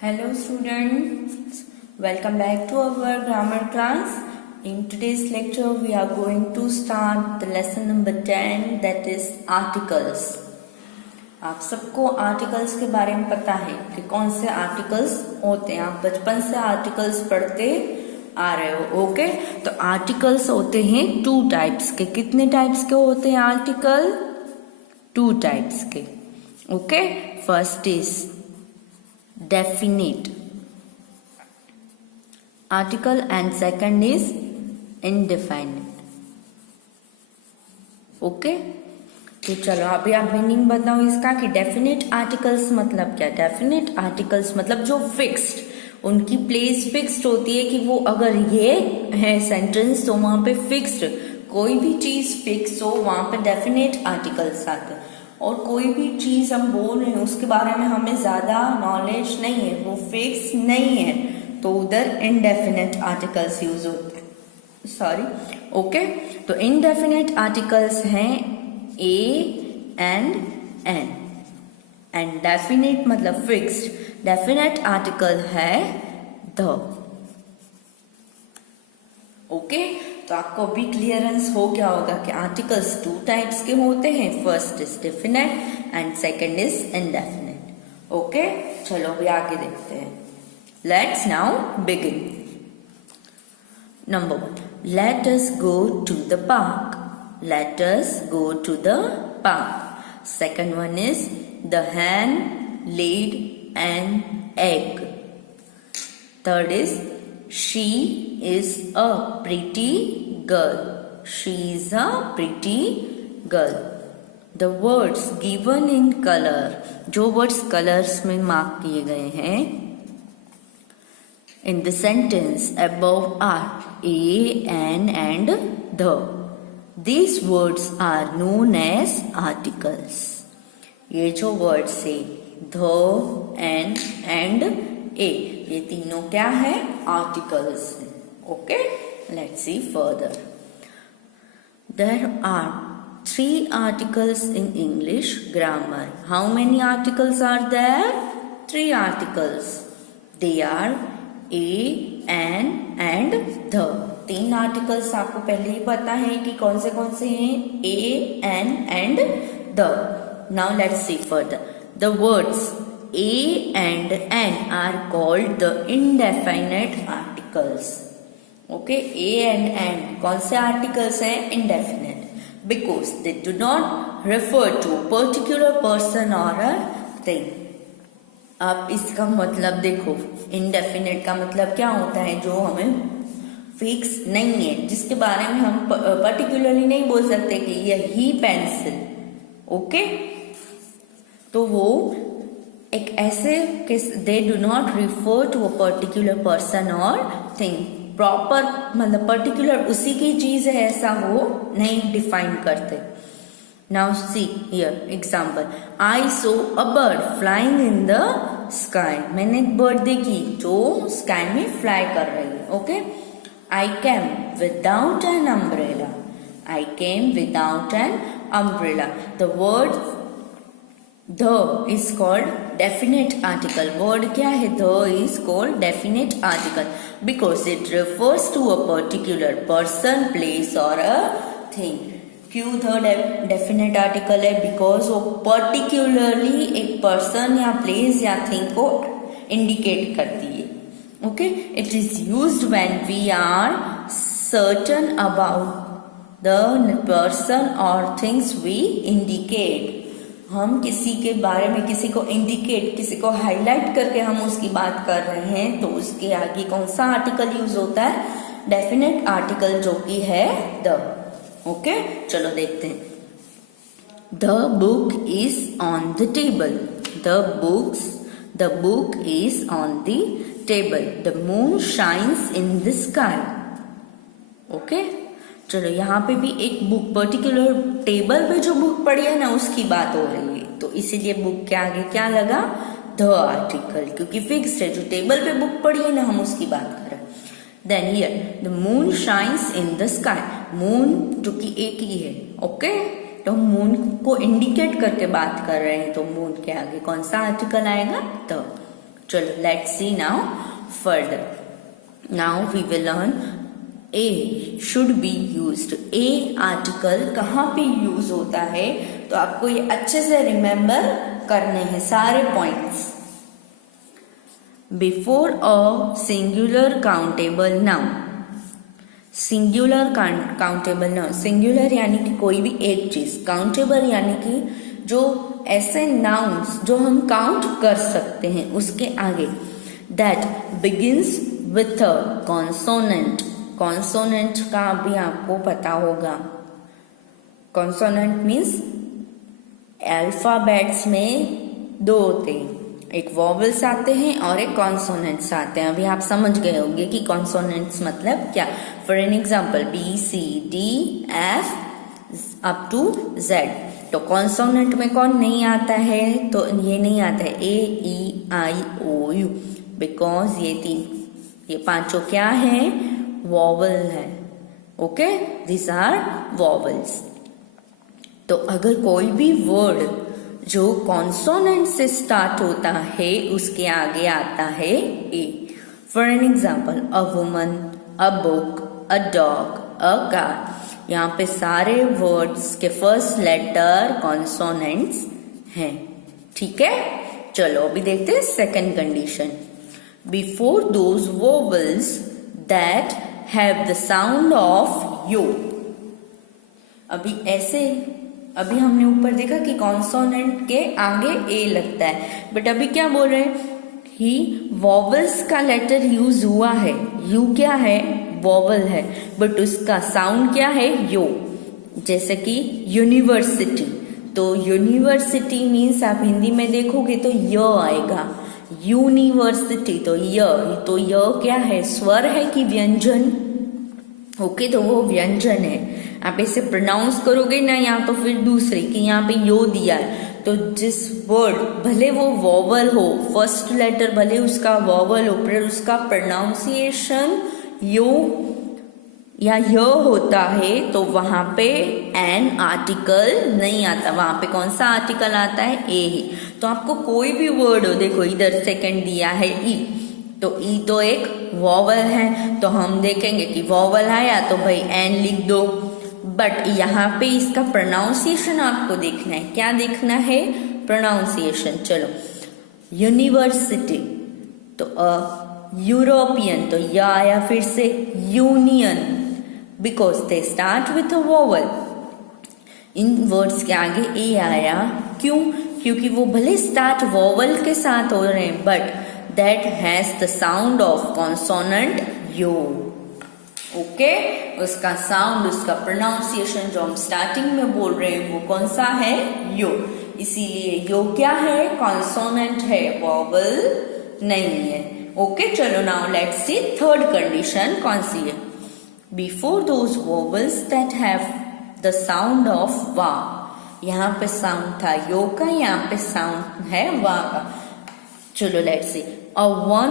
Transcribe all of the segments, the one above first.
Hello students, welcome back to our grammar class. In today's lecture we are going to start the lesson number 10 that is articles. आप सबको articles के बारे में पता है कि कौन से आर्टिकल्स होते हैं. आप बचपन से आर्टिकल्स पढ़ते आ रहे हो. ओके तो आर्टिकल्स होते हैं टू टाइप्स के. कितने टाइप्स के होते हैं आर्टिकल? टू टाइप्स के. Okay first is definite article and second is indefinite. Okay तो चलो अभी आप मीनिंग बताओ इसका कि डेफिनेट आर्टिकल्स मतलब क्या. डेफिनेट आर्टिकल्स मतलब जो फिक्स्ड, उनकी प्लेस फिक्स्ड होती है कि वो अगर ये है सेंटेंस तो वहां पे फिक्स्ड, कोई भी चीज फिक्स हो वहां पे डेफिनेट आर्टिकल्स आते हैं. और कोई भी चीज हम बोल रहे हैं उसके बारे में हमें ज्यादा नॉलेज नहीं है, वो फिक्स नहीं है, तो उधर इनडेफिनेट आर्टिकल्स यूज होते हैं. सॉरी. ओके तो इनडेफिनेट आर्टिकल्स हैं a and an. And definite मतलब फिक्स्ड. डेफिनेट आर्टिकल है द. ओके तो आपको भी क्लियरेंस हो गया होगा कि आर्टिकल्स टू टाइप्स के होते हैं. First is definite and second is indefinite. Okay चलो भी आगे देखते हैं. Let's now begin. Number 1, let us go to the park. Let us go to the park. Second one is the hen laid an egg. Third is she is a pretty girl. She is a pretty girl. The words given in color, जो words colors में mark किए गए हैं in the sentence above are a, an and the. These words are known as articles. ये जो words है the, an and a, ये तीनों क्या है? Articles. Okay let's see further. There are 3 articles in English grammar. How many articles are there? 3 articles. They are a, an and the. 3 articles आपको पहले ही पता है कि कौन से हैं. A, an and the. Now let's see further. The words A and N are called the indefinite articles. Okay, A and N कौन से articles हैं? Indefinite. Because they do not refer to a particular person or a thing. अब इसका मतलब देखो, indefinite का मतलब क्या होता है? जो हमें फिक्स नहीं है, जिसके बारे में हम पर्टिकुलरली नहीं बोल सकते कि यही पेंसिल. ओके तो वो एक ऐसे they do not refer to a particular person और थिंग. प्रॉपर मतलब पर्टिकुलर उसी की चीज है ऐसा वो नहीं डिफाइन करते. Now see here example. I saw a bird flying in the sky. मैंने एक बर्ड देखी जो स्काई में फ्लाई कर रही है. Okay I came without an umbrella. I came without an umbrella. The word the is called definite article. word क्या है? the is called definite article because it refers to a particular person, place or a thing. क्यों the definite article है? because वो particularly एक person या place या thing को indicate करती है. okay it is used when we are certain about the person or things we indicate. हम किसी के बारे में किसी को इंडिकेट, किसी को हाईलाइट करके हम उसकी बात कर रहे हैं तो उसके आगे कौन सा आर्टिकल यूज होता है? डेफिनेट आर्टिकल जो कि है द. ओके चलो देखते हैं. The book is on the table. The book is on the table. The moon shines in the sky. Okay चलो यहाँ पे भी एक बुक, पर्टिकुलर टेबल पे जो बुक पड़ी है ना उसकी बात हो रही है, तो इसीलिए बुक के आगे क्या लगा? द आर्टिकल, क्योंकि फिक्स्ड है. जो टेबल पे बुक पड़ी है ना हम उसकी बात कर रहे हैं. Then here the moon shines in the sky. Moon जो कि एक ही है. ओके तो मून को इंडिकेट करके बात कर रहे हैं तो मून के आगे कौन सा आर्टिकल आएगा? द. चलो let's see now further. Now we will learn a should be used. A article कहाँ पे यूज होता है, तो आपको ये अच्छे से रिमेम्बर करने हैं सारे points. Before a singular countable noun. Singular countable noun, singular यानी कि कोई भी एक चीज, काउंटेबल यानी कि जो ऐसे नाउन्स जो हम काउंट कर सकते हैं, उसके आगे that begins with a consonant. Consonant का भी आपको पता होगा. कॉन्सोनेंट मीन्स अल्फाबेट्स में दो होते हैं, एक वॉवल्स आते हैं और एक कॉन्सोनेंट्स आते हैं. अभी आप समझ गए होंगे कि कॉन्सोनेंट्स मतलब क्या. For an example BCDF up to Z. तो कॉन्सोनेंट में कौन नहीं आता है, तो ये नहीं आता है AEIOU, बिकॉज ये पांचों क्या है, वॉवल है. Okay, this are vowels. तो अगर कोई भी वर्ड जो कॉन्सोनेंट से स्टार्ट होता है, उसके आगे आता है a. For an example a woman, a book, a dog, a car. यहाँ पे सारे वर्ड्स के फर्स्ट लेटर कॉन्सोनेंट्स हैं. ठीक है, चलो अभी देखते हैं second condition. Before those vowels that have the sound of you. अभी हमने ऊपर देखा कि कॉन्सोनेंट के आगे ए लगता है, बट अभी क्या बोल रहे हैं कि वॉवल्स का लेटर यूज हुआ है. यू क्या है, वॉवल है, बट उसका साउंड क्या है, यो. जैसे कि यूनिवर्सिटी, तो यूनिवर्सिटी मीन्स आप हिंदी में देखोगे तो य आएगा. यूनिवर्सिटी तो य क्या है, स्वर है कि व्यंजन. ओके, तो वो व्यंजन है. आप इसे प्रोनाउंस करोगे ना, या तो फिर दूसरे कि यहाँ पे यो दिया है, तो जिस वर्ड भले वो वॉवल हो, फर्स्ट लेटर भले उसका वॉवल हो, पर उसका प्रोनाउंसिएशन यो या य होता है, तो वहां पे एन आर्टिकल नहीं आता. वहां पे कौन सा आर्टिकल आता है, ए ही. तो आपको कोई भी वर्ड हो, देखो इधर सेकंड दिया है ई, तो ई तो एक वॉवल है, तो हम देखेंगे कि वॉवल आया तो भाई एन लिख दो. बट यहाँ पे इसका प्रोनाउंसिएशन आपको देखना है. क्या देखना है, प्रोनाउंसिएशन. चलो यूनिवर्सिटी, तो यूरोपियन, तो या आया फिर से union, because they start with a vowel. In words के आगे ए आया, क्यों, क्योंकि वो भले स्टार्ट वॉवल के साथ हो रहे हैं, but that has the sound of consonant yo. Okay, उसका साउंड, उसका प्रोनाउंसिएशन जो हम स्टार्टिंग में बोल रहे हैं वो कौन सा है, यो. इसीलिए यो क्या है, कॉन्सोनेंट है, वॉवल नहीं है. ओके, चलो now let's C third condition कौन सी है. Before those vowels that have the sound of वा. यहाँ पे साउंड था यो का, यहाँ पे साउंड है वा का. चलो let's see. A one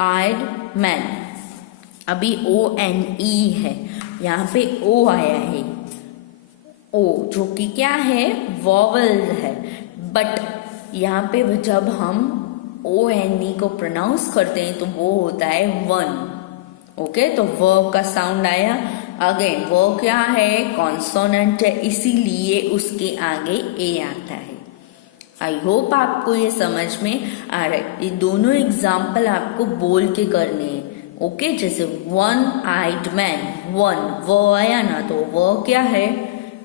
eyed man, अभी ONE है, यहाँ पे ओ आया है, ओ जो कि क्या है, वॉवल है. बट यहाँ पे जब हम ONE को प्रोनाउंस करते हैं तो वो होता है वन. ओके, तो व का साउंड आया. अगेन वो क्या है, कॉन्सोनेंट है, इसीलिए उसके आगे ए आता है. आई होप आपको ये समझ में आ रहा है. ये दोनों एग्जाम्पल आपको बोल के करने हैं. ओके, जैसे वन आइड मैन, वन वो आया ना, तो वो क्या है,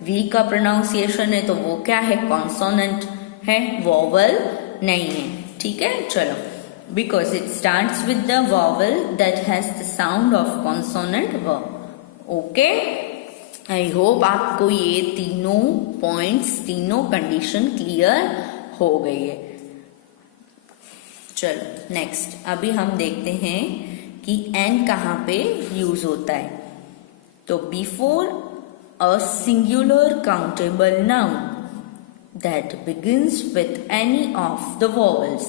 वी का प्रोनाउंसिएशन है, तो वो क्या है, कॉन्सोनेंट है, वॉवल नहीं है. ठीक है, चलो, because it starts with the vowel that has the sound of consonant व. ओके, आई होप आपको ये तीनों पॉइंट्स, तीनों कंडीशन क्लियर हो गई है. चलो नेक्स्ट, अभी हम देखते हैं कि एन कहाँ पे यूज होता है. तो before a singular countable noun that begins with any of the vowels.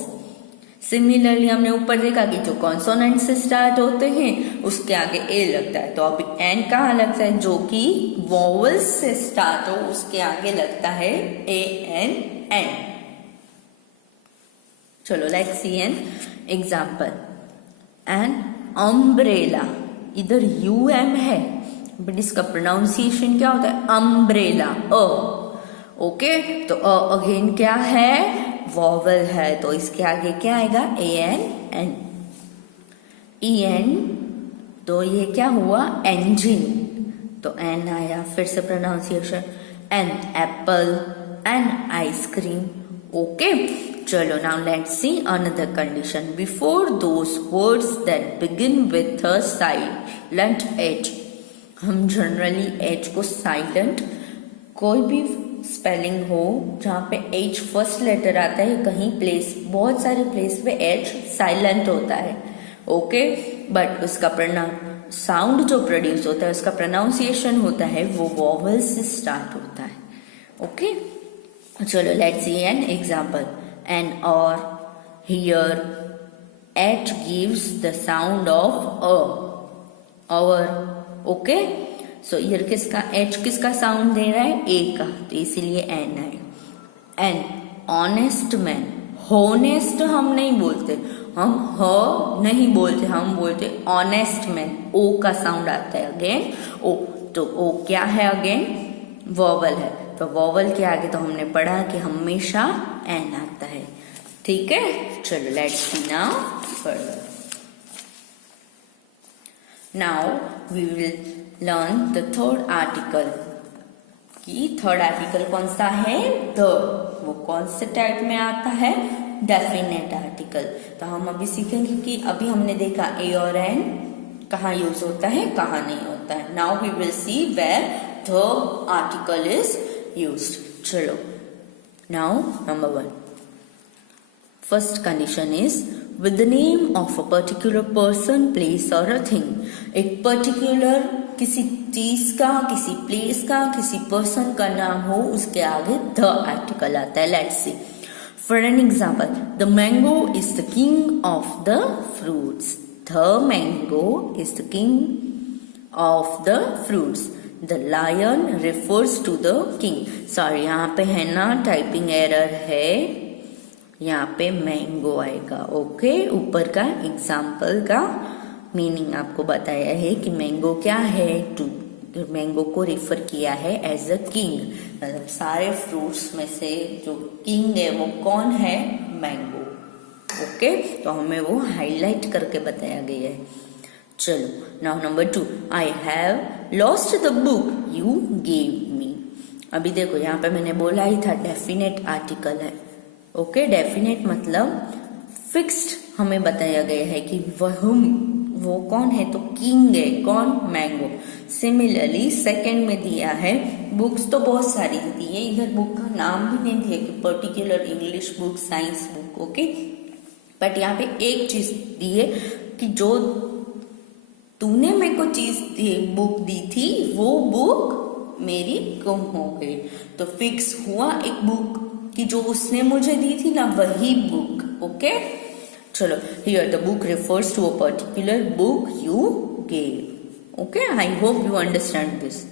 Similarly हमने ऊपर देखा कि जो कॉन्सोनेंट से स्टार्ट होते हैं उसके आगे ए लगता है. तो अभी एन कहाँ लगता है, जो कि वॉवल्स से स्टार्ट हो उसके आगे लगता है ANN. चलो let's see an example. An umbrella, इधर यू एम है बट इसका प्रोनाउंसिएशन क्या होता है? अम्ब्रेला. ओके, तो अगेन क्या है? वॉवल है, तो इसके आगे क्या आएगा? A N N. E N, तो ये क्या हुआ? इंजन, तो एन आया. फिर से pronunciation. An apple, an ice cream. Okay, चलो now let's see another condition. Before those words that begin with a silent H. हम जनरली एच को साइलेंट, कोई भी स्पेलिंग हो जहाँ पे एच फर्स्ट लेटर आता है, कहीं प्लेस, बहुत सारे प्लेस पे एच साइलेंट होता है. ओके, बट उसका साउंड जो प्रोड्यूस होता है, उसका प्रोनाउंसिएशन होता है, वो वॉवल से स्टार्ट होता है. ओके, चलो let's see an example. An और, here, H gives the sound of a, और. ओके, सो हियर किसका? एच किसका साउंड दे रहा है? ए का, तो इसीलिए एन है. An honest man. होनेस्ट हम नहीं बोलते, हम ह नहीं बोलते, हम बोलते ऑनेस्ट मैन. ओ का साउंड आता है अगेन, ओ. तो ओ क्या है? अगेन वॉवल है, तो वॉवल के आगे तो हमने पढ़ा कि हमेशा एन आता है. ठीक है, चलो let's see now further. Now we will learn the third article. कि थर्ड आर्टिकल कौन सा है? द. वो कौन से टाइप में आता है? Definite article. तो हम अभी सीखेंगे कि अभी हमने देखा ए और एन कहाँ यूज होता है, कहाँ नहीं होता है. Now we will see where the article is used. चलो, now number 1. First condition is with the name of a particular person, place or a thing. एक पर्टिकुलर किसी चीज का, किसी प्लेस का, किसी पर्सन का नाम हो, उसके आगे द आर्टिकल आता है. Let's see. For an example, the mango is the king of the fruits. The mango is the king of the fruits. The lion refers to the king. Sorry, यहाँ पे है ना टाइपिंग एरर है, यहाँ पे mango आएगा. Okay, ऊपर का एग्जाम्पल का मीनिंग आपको बताया है कि मैंगो क्या है. टू मैंगो को रेफर किया है एज अ किंग. मतलब सारे फ्रूट्स में से जो किंग है वो कौन है? मैंगो. ओके, तो हमें वो हाईलाइट करके बताया गया है. चलो, now number 2. I have lost the book you gave me. अभी देखो, यहाँ पे मैंने बोला ही था डेफिनेट आर्टिकल है. ओके, डेफिनेट मतलब फिक्स्ड. हमें बताया गया है कि वो कौन है, तो किंग है. कौन? मैंगो. सिमिलरली सेकंड में दिया है बुक्स, तो बहुत सारी दी है. इधर बुक का नाम भी नहीं दिया कि particular English book, science book. Okay, but यहाँ पे एक चीज दी है कि जो तूने मेरे को बुक दी थी, वो बुक मेरी गुम हो गई. तो फिक्स हुआ एक बुक कि जो उसने मुझे दी थी ना, वही बुक. ओके, चलो. Here the book refers to a particular book you gave. Okay, I hope you understand this.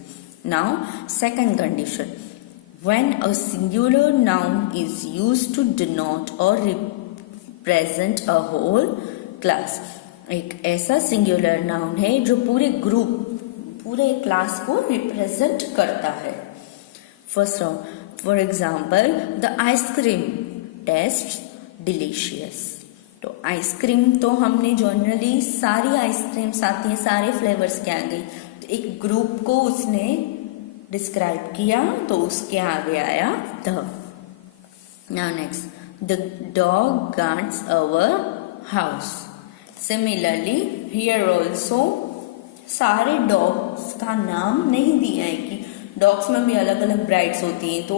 Now second condition. When a singular noun is used to denote और रिप्रेजेंट अ होल क्लास. एक ऐसा singular noun है जो पूरे group, पूरे class को represent करता है. First round. For example, the ice cream test delicious. तो आइसक्रीम तो हमने जनरली सारी आइसक्रीम्स आती है, सारे फ्लेवर्स के आगे, तो एक ग्रुप को उसने डिस्क्राइब किया, तो उसके आगे आया the. Now next. The dog guards our house. Similarly here also सारे डॉग्स का नाम नहीं दिया है कि डॉग्स में भी अलग अलग ब्राइड्स होती हैं, तो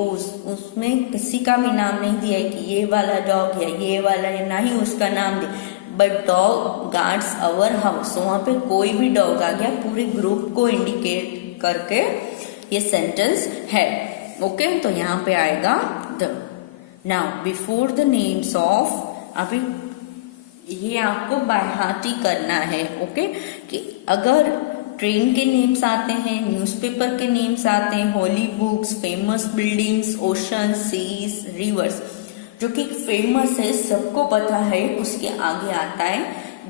उसमें किसी का भी नाम नहीं दिया है कि ये वाला डॉग या ये वाला है, ना ही उसका नाम दिया. But dog guards our house, तो वहां पे कोई भी डॉग आ गया, पूरे ग्रुप को इंडिकेट करके ये सेंटेंस है. ओके, तो यहाँ पे आएगा the. Now before the names of, अभी ये आपको बाय हार्ट ही करना है. ओके, कि अगर ट्रेन के नेम्स आते हैं, न्यूज़पेपर के नेम्स आते हैं, holy books, famous buildings, ocean, seas, rivers, जो कि फेमस है, सबको पता है, उसके आगे आता है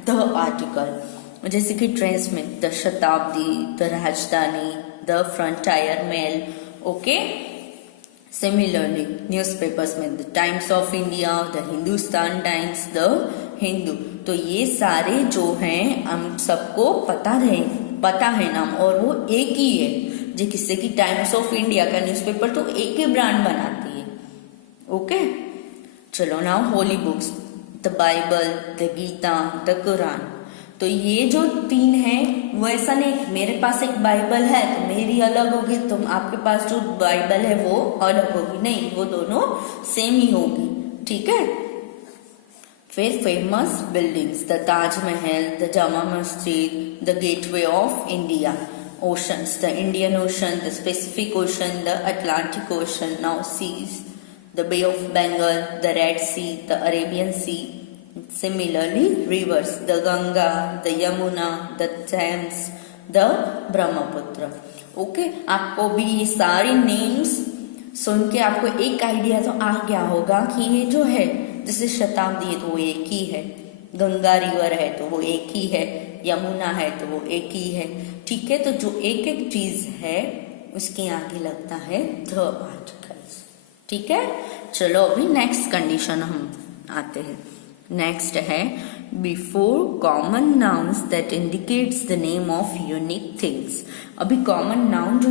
द आर्टिकल। जैसे कि ट्रेंड्स में the Shatabdi, the Rajdhani, the Frontier Mail. Okay, similarly newspapers में the Times of India, the Hindustan Times, the Hindu. तो ये सारे जो हैं हम सबको पता है नाम, और वो एक ही है। जो किससे कि टाइम्स ऑफ इंडिया का न्यूज़पेपर तो एक ही ब्रांड बनाती है। ओके, चलो now holy books, the Bible, the Gita, the Quran. तो ये जो 3 हैं वो ऐसा नहीं कि मेरे पास एक बाइबल है तो मेरी अलग होगी, तुम आपके पास जो बाइबल है वो अलग होगी, नहीं, वो दोनों सेम ही होगी। ठीक है। फिर famous buildings, the Taj Mahal, the Jama Masjid, the Gateway of India. Oceans, the Indian Ocean, the Pacific Ocean, the Atlantic Ocean. Now seas, the Bay of Bengal, the Red Sea, the Arabian Sea. Similarly, rivers, the Ganga, the Yamuna, the Thames, the Brahmaputra. Okay, आपको भी ये सारे names सुन के आपको एक idea तो आ गया होगा कि ये जो है, जैसे शताब्दी है तो वो एक ही है, गंगा रिवर है तो वो एक ही है, यमुना है तो वो एक ही है। ठीक है, तो जो एक एक चीज है उसके आगे लगता है द आर्टिकल्स। ठीक है, चलो अभी नेक्स्ट कंडीशन हम आते हैं। नेक्स्ट है before common nouns that indicates the name of unique things. अभी कॉमन नाउन जो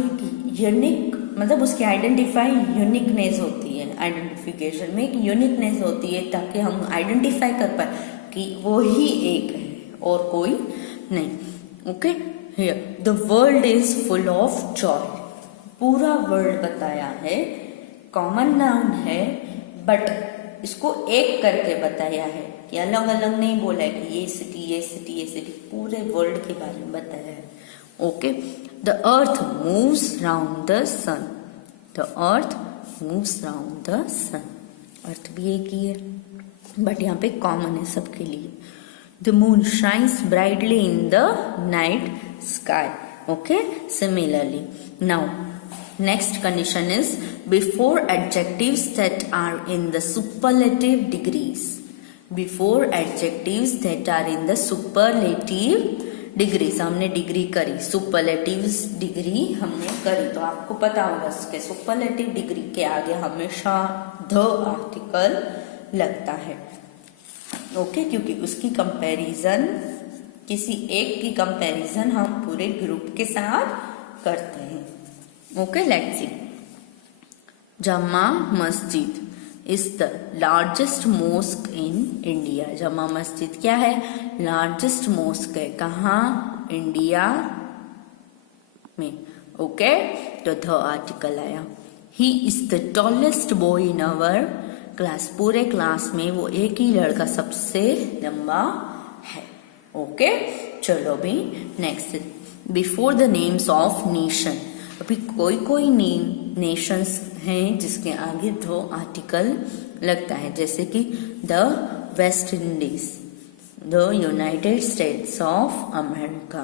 यूनिक मतलब उसकी आइडेंटिफाई यूनिकनेस होती है, आइडेंटिफिकेशन में एक यूनिकनेस होती है ताकि हम आइडेंटिफाई कर पाए कि वो ही एक है और कोई नहीं। Okay, here the world is full of Joy. पूरा वर्ल्ड बताया है, कॉमन नाउन है बट इसको एक करके बताया है कि अलग अलग नहीं बोला है कि ये सिटी ये सिटी ये सिटी, पूरे वर्ल्ड के बारे में बताया है। Okay, the earth moves round the sun. The earth moves round the sun. Earth भी एक ही है बट यहाँ पे कॉमन है सबके लिए। The moon shines brightly in the night sky. Okay, similarly now next condition is before adjectives that are in the superlative degrees. Before adjectives that are in the superlative degrees, हमने degree करी, superlatives degree हमने करी, तो आपको पता होगा इसके superlative degree के आगे हमेशा the आर्टिकल लगता है। ओके, क्योंकि उसकी कंपैरिजन, किसी एक की कंपैरिजन हम पूरे ग्रुप के साथ करते हैं। Okay, let's see. Jama Masjid is the largest mosque in India. Jama Masjid क्या है? Largest mosque है, कहाँ? इंडिया में। ओके, तो the article आया। He is the tallest boy in our class. पूरे क्लास में वो एक ही लड़का सबसे लंबा है। ओके, चलो भी next. Before the names of nation. अभी कोई कोई नेशंस हैं जिसके आगे दो आर्टिकल लगता है, जैसे कि the West Indies, the United States of America,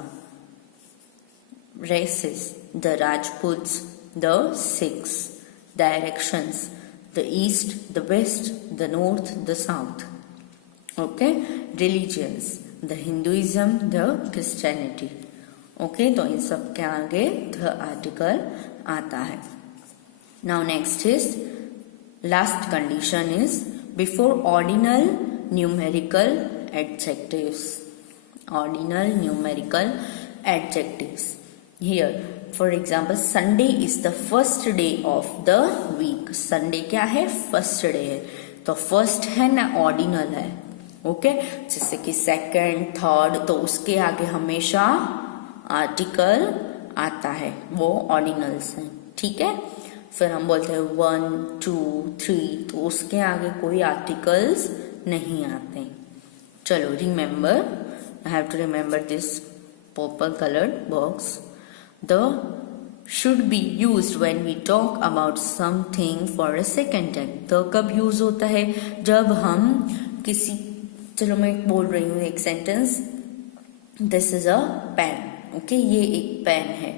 races, the Rajputs, the Sikhs, directions, the east, the west, the north, the south. Okay, religions, the Hinduism, the Christianity. Okay, तो इन सब के आगे द आर्टिकल आता है। Now next is last condition is before ordinal numerical adjectives. Ordinal numerical adjectives here for example Sunday is the first day of the week. Sunday क्या है? First day है, तो फर्स्ट है ना, ऑर्डिनल है। Okay, जैसे कि सेकंड, थर्ड, तो उसके आगे हमेशा आर्टिकल आता है, वो ऑर्डिनल्स हैं। ठीक है, फिर हम बोलते हैं 1, 2, 3, तो उसके आगे कोई आर्टिकल्स नहीं आते। चलो remember, I have to remember this purple coloured box. The should be used when we talk about something for a second time. The कब यूज होता है? जब हम किसी, चलो मैं बोल रही हूँ एक sentence, this is a pen. Okay, ये एक पेन है,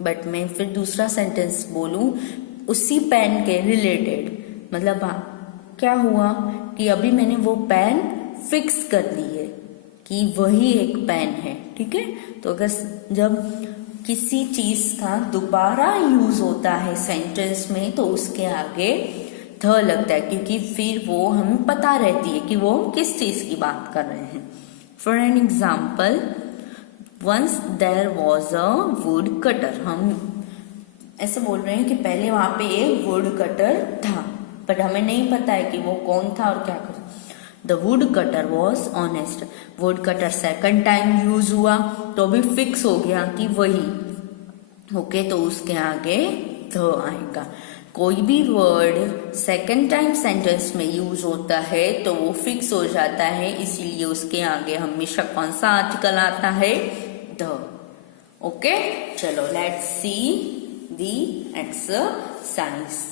बट मैं फिर दूसरा सेंटेंस बोलूं उसी पेन के रिलेटेड, मतलब क्या हुआ कि अभी मैंने वो पेन फिक्स कर दी है कि वही एक पेन है, ठीक है। तो अगर जब किसी चीज का दोबारा यूज होता है सेंटेंस में तो उसके आगे ध लगता है, क्योंकि फिर वो हमें पता रहती है कि वो किस चीज की बात कर रहे हैं। For an example, once there was a wood cutter. हम ऐसे बोल रहे हैं कि पहले वहां पे एक वुड कटर था, बट हमें नहीं पता है कि वो कौन था और क्या कर। The wood cutter was honest. Would cutter second time use हुआ तो भी फिक्स हो गया कि वही, ओके। तो उसके आगे द आएगा। कोई भी वर्ड सेकंड टाइम सेंटेंस में यूज होता है तो वो फिक्स हो जाता है, इसीलिए उसके आगे हमेशा कौन सा आर्टिकल आता है? द। ओके, चलो लेट्स सी दी एक्सरसाइज।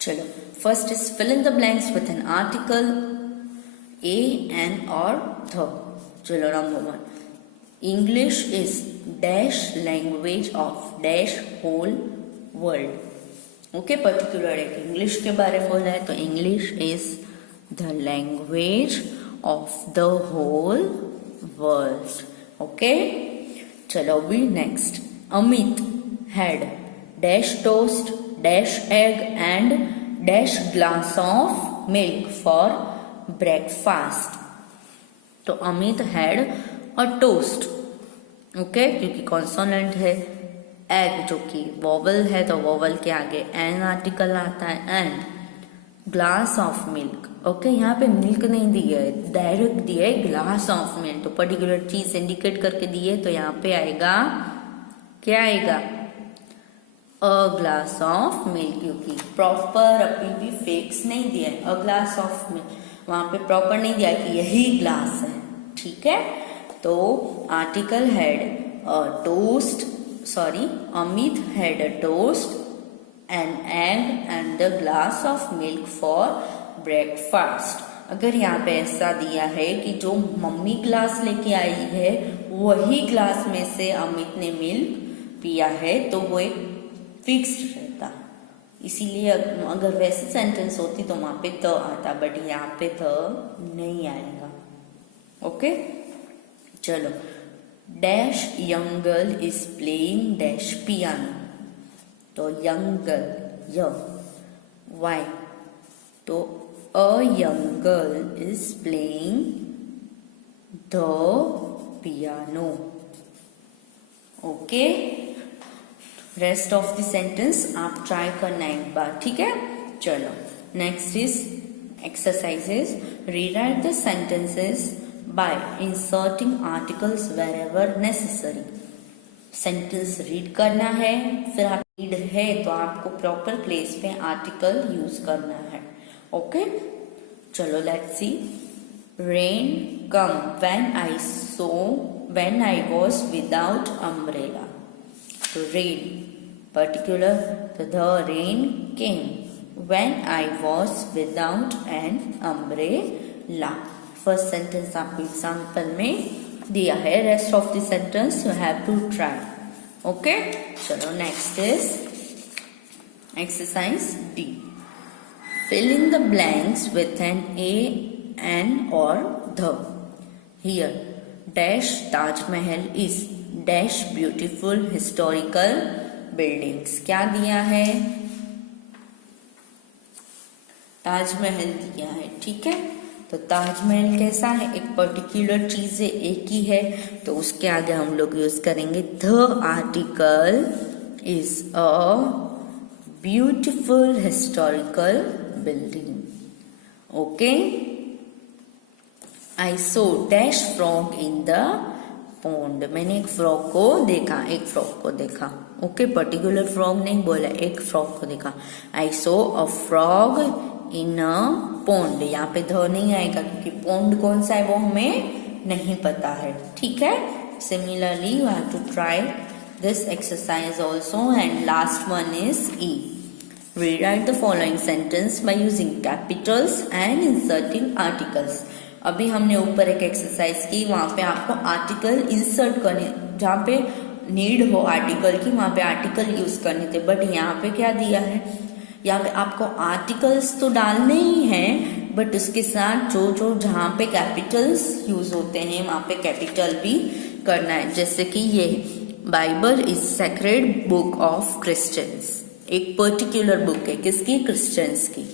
चलो, first is fill in the blanks with an article a, an और द। चलो, number 1, English is dash language of dash whole world. Okay, particular एक इंग्लिश के बारे में बोला है तो English is the language of the whole world. Okay, चलो भी next. Amit had dash toast dash egg and dash glass of milk for breakfast. तो Amit had a toast, okay, क्योंकि कॉन्सोनेंट है। एग जो कि वोवल है तो वोवल के आगे एन आर्टिकल आता है। And glass of milk, okay, यहाँ पे मिल्क नहीं दिया है, डायरेक्ट दिया है ग्लास ऑफ मिल्क। तो पर्टिकुलर चीज इंडिकेट करके दिए तो यहाँ पे आएगा, क्या आएगा? अ ग्लास ऑफ मिल्क, क्योंकि प्रॉपर अभी भी फिक्स नहीं दिया है। अ ग्लास ऑफ मिल्क, वहां पे प्रॉपर नहीं दिया कि यही ग्लास है, ठीक है। तो article had a toast, sorry, Amit had a toast, an egg and a glass of milk for breakfast। अगर यहाँ पे ऐसा दिया है कि जो मम्मी ग्लास लेके आई है वही ग्लास में से अमित ने मिल्क पिया है तो वो एक फिक्स्ड रहता, इसीलिए अगर वैसे सेंटेंस होती तो वहां पे द आता, बट यहाँ पे द नहीं आएगा। ओके, चलो। Dash young girl is playing dash piano. तो यंग गर्ल, य, वाई, तो a young girl is playing the piano. Okay, rest of the sentence आप ट्राई करना एक बार, ठीक है। चलो, next is exercises. Rewrite the sentences by inserting articles wherever necessary। Sentence read करना है, फिर आप रीड है तो आपको प्रॉपर प्लेस पे आर्टिकल यूज करना है। ओके, चलो let's C. Rain come when I was without umbrella। तो रेन पर्टिकुलर, तो the rain came when I was without an umbrella। First sentence आपको एग्जाम्पल में दिया है, rest of the sentence you have to try. Okay, चलो next is exercise D. Fill in the blanks with an a, an और the. Here dash Taj Mahal is dash beautiful historical buildings. क्या दिया है? ताजमहल दिया है, ठीक है। तो ताजमहल कैसा है? एक पर्टिकुलर चीज है, एक ही है, तो उसके आगे हम लोग यूज करेंगे the article is a beautiful historical building. Okay, I so dash frog in the pond. मैंने एक फ्रॉग को देखा, एक फ्रॉग को देखा। ओके, पर्टिकुलर फ्रॉग नहीं बोला, एक फ्रॉग को देखा। I saw a frog in a pond. यहाँ पे ध नहीं आएगा क्योंकि पॉन्ड कौन सा है वो हमें नहीं पता है, ठीक है। Similarly you have to try this exercise also. And last one is e. Rewrite the following sentence by using capitals and inserting articles. अभी हमने ऊपर एक एक्सरसाइज की, वहां पे आपको आर्टिकल इंसर्ट करने, जहाँ पे नीड हो आर्टिकल की वहां पे आर्टिकल यूज करने थे, बट यहाँ पे क्या दिया है या फिर आपको आर्टिकल्स तो डालने ही हैं, बट उसके साथ जो जो जहाँ पे कैपिटल्स यूज होते हैं वहाँ पे कैपिटल भी करना है। जैसे कि ये Bible is sacred book of Christians, एक पर्टिकुलर बुक है किसकी, क्रिश्चियंस की।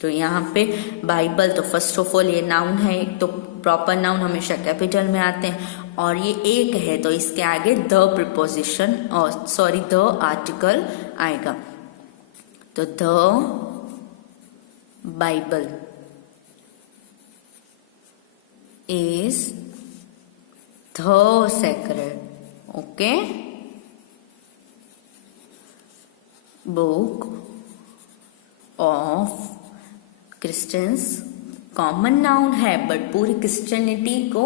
तो यहाँ पे बाइबल, तो फर्स्ट ऑफ ऑल ये नाउन है, एक तो प्रॉपर नाउन हमेशा कैपिटल में आते हैं, और ये एक है तो इसके आगे द प्रीपोजिशन और सॉरी द आर्टिकल आएगा। तो the Bible is the sacred, okay, book of Christians. Common noun है बट पूरी क्रिश्चियनिटी को,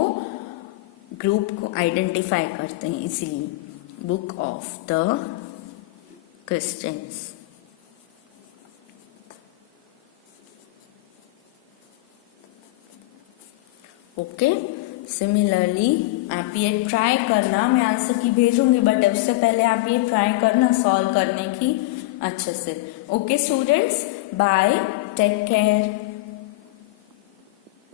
ग्रुप को आइडेंटिफाई करते हैं, इसीलिए book of the Christians. Okay, similarly आप ये ट्राई करना, मैं आंसर की भेजूंगी बट उससे पहले आप ये ट्राई करना सॉल्व करने की अच्छे से। Okay students, bye, take care.